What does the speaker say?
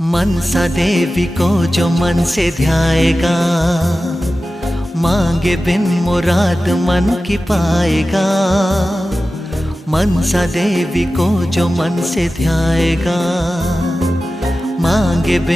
मनसा देवी को जो मन से ध्याएगा, मांगे बिन मुराद मन की पाएगा। मनसा देवी को जो मन से ध्याएगा, मांगे बिन